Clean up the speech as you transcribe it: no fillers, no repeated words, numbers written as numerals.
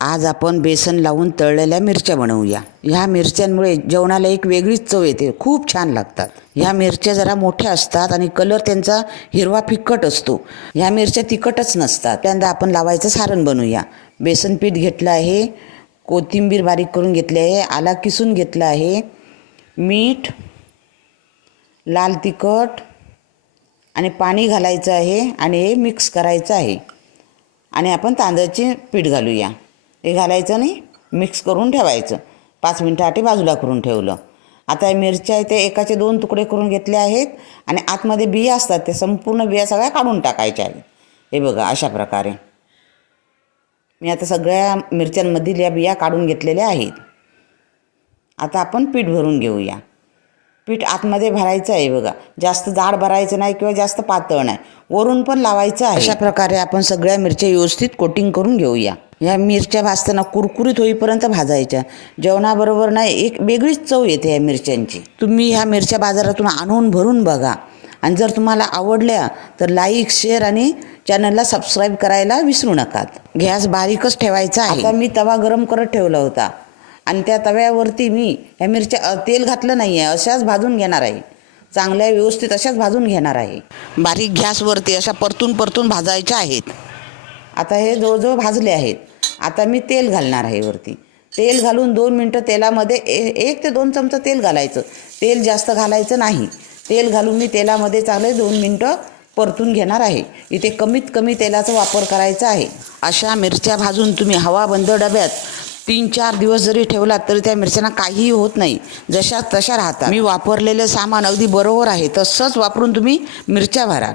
आज आपण बेसन लावून तळलेल्या मिरच्या बनवूया। ह्या मिरच्यांमुळे जेवणाला एक वेगळीच चव येते, खूप छान लागतात। ह्या मिरच्या जरा मोठ्या असतात आणि कलर त्यांचा हिरवा फिक्कट असतो। ह्या मिरच्या तिखटच नसतात। त्यानंतर आपण लावायचं सारण बनवूया। बेसन पीठ घेतलं आहे, कोथिंबीर बारीक करून घेतली आहे, आला किसून घेतला आहे, मीठ, लाल तिखट आणि पाणी घालायचं आहे आणि हे मिक्स करायचं आहे। आणि आपण तांदळाचे पीठ घालूया। हे घालायचं आणि मिक्स करून ठेवायचं। 5 मिनिटासाठी बाजूला करून ठेवलं। आता या मिरच्या ते एकाचे 2 तुकडे करून घेतले आहेत आणि आतमध्ये बिया असतात, ते संपूर्ण बिया सगळ्या काढून टाकायच्या आहेत। हे बघा, अशा प्रकारे मी आता सगळ्या मिरच्यांमधील या बिया काढून घेतलेल्या आहेत। आता आपण पीठ भरून घेऊया। पीठ आतमध्ये भरायचं आहे बघा, जास्त जाड भरायचं नाही किंवा जास्त पातळ नाही, वरून पण लावायचं आहे। अशा प्रकारे आपण सगळ्या मिरच्या व्यवस्थित कोटिंग करून घेऊया। या मिरच्या भाजताना कुरकुरीत होईपर्यंत भाजायच्या। जेवणाबरोबर नाही एक वेगळीच चव येते या मिरच्यांची। तुम्ही ह्या मिरच्या बाजारातून आणून भरून बघा आणि जर तुम्हाला आवडल्या तर लाईक, शेअर आणि चॅनलला सबस्क्राईब करायला विसरू नका। गॅस बारीकच ठेवायचा आहे। आता मी तवा गरम करत ठेवला होता आणि त्या तव्यावरती मी ह्या मिरच्या तेल घातलं नाही आहे, अशाच भाजून घेणार आहे। चांगल्या व्यवस्थित अशाच भाजून घेणार आहे। बारीक गॅसवरती अशा परतून भाजायच्या आहेत। आता हे जवळजवळ भाजले आहेत। आता मी तेल घालणार आहे वरती। तेल घालून 2 मिनटं तेलामध्ये 1 ते 2 चमचे तेल घालायचं। तेल जास्त घालायचं नाही। तेल घालून मी तेलामध्ये चांगले 2 मिनटं परतून घेणार आहे। इथे कमीत कमी तेलाचा वापर करायचा आहे। अशा मिरच्या भाजून तुम्ही हवाबंद डब्यात 3-4 दिवस जरी ठेवलात तरी त्या मिरच्यांना काहीही होत नाही, जशा तशा राहतात। मी वापरलेलं सामान अगदी बरोबर आहे, तसंच वापरून तुम्ही मिरच्या भरा।